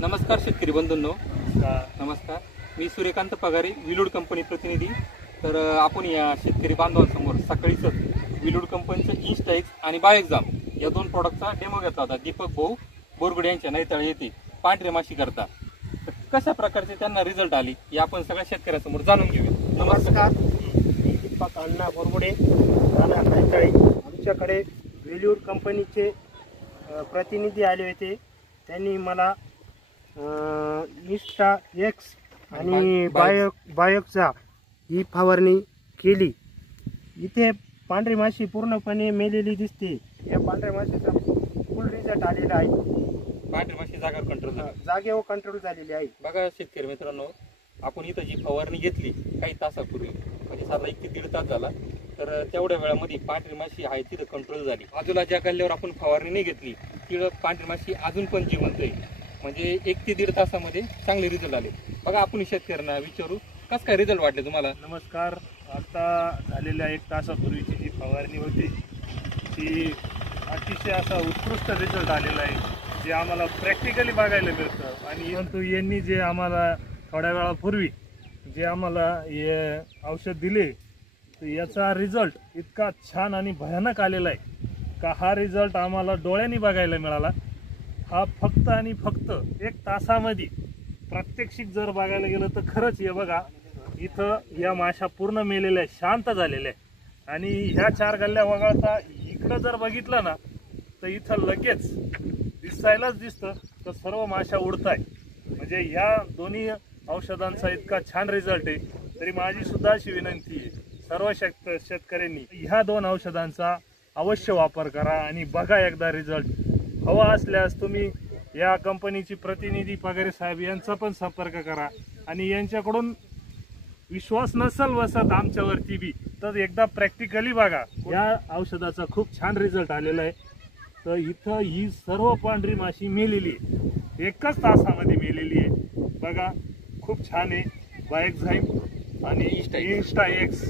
नमस्कार शेतकरी बंधूंनो. नमस्कार. मी सूर्यकांत पगारे, विलूड कंपनी प्रतिनिधी. तर आपण या शेतकरी बांधवांसमोर सकाळीच विलूड कंपनीचं इन्स्टाएक्स आणि बायोएक्झाम या दोन प्रोडक्टचा डेमो घेतला होता. दीपक भाऊ बोरगुडे यांच्या नैताळे येथे पांढरे माशी करता. तर कशा प्रकारचे त्यांना रिझल्ट आले हे आपण सगळ्या शेतकऱ्यांसमोर जाणून घेऊया. नमस्कार, मी दीपक अण्णा बोरगुडे, राहणार नैताळे. आमच्याकडे विलूड कंपनीचे प्रतिनिधी आले होते. त्यांनी मला इन्स्टाएक्स आणि बायोएक्झा ही फवारणी केली. इथे पांढरी माशी पूर्णपणे मेलेली दिसते. या पांढऱ्या माशीचा फुल रिझल्ट आलेला आहे. पांढरी माशी जागेवर कंट्रोल झालेली आहे. बघा शेतकरी मित्रांनो, आपण इथं जी फवारणी घेतली काही तासापूर्वी, म्हणजे साधा 1 ते 1.5 तास झाला, तर तेवढ्या वेळामध्ये पांढरी माशी आहे तिथं कंट्रोल झाली. बाजूला ज्या गल्ल्यावर आपण फवारणी नाही घेतली तिथं पांढरी माशी अजून पण जिवंत आहे. म्हणजे 1 ते 1.5 तासामध्ये चांगले रिझल्ट आले. बघा आपण शेतकऱ्यांना विचारू कसं काय रिझल्ट वाटले तुम्हाला. नमस्कार. आता झालेल्या 1 तासापूर्वीची जी फवारणी होती ती अतिशय असा उत्कृष्ट रिझल्ट आलेला आहे, जे आम्हाला प्रॅक्टिकली बघायला मिळतं. आणि परंतु यांनी जे आम्हाला थोड्या वेळापूर्वी जे आम्हाला हे औषध दिले, तर याचा रिझल्ट इतका छान आणि भयानक आलेला आहे का हा रिझल्ट आम्हाला डोळ्यांनी बघायला मिळाला. हा फक्त आणि फक्त 1 तासामध्ये प्रात्यक्षिक जर बघायला गेलं तर खरंच हे बघा, इथं या माशा पूर्ण मेलेल्या शांत झालेल्या आहे. आणि ह्या 4 गल्ल्या वगळता इकडं जर बघितलं ना तर इथं लगेच दिसायलाच दिसतं तर सर्व माशा उडताय. म्हणजे या दोन्ही औषधांचा इतका छान रिझल्ट आहे. तरी माझी सुद्धा अशी विनंती आहे सर्व शेतकऱ्यांनी ह्या 2 औषधांचा अवश्य वापर करा आणि बघा एकदा रिझल्ट. हवा असल्यास तुम्ही या कंपनीची प्रतिनिधी पगारे साहेब यांचा पण संपर्क करा. आणि यांच्याकडून विश्वास नसेल बसत आमच्यावरती बी तर एकदा प्रॅक्टिकली बघा. या औषधाचा खूप छान रिझल्ट आलेला आहे. तर इथं ही सर्व पांढरी माशी मेलेली आहे, 1च तासामध्ये मेलेली आहे. बघा खूप छान आहे. बायोएक्झाम आणि इन्स्टाएक्स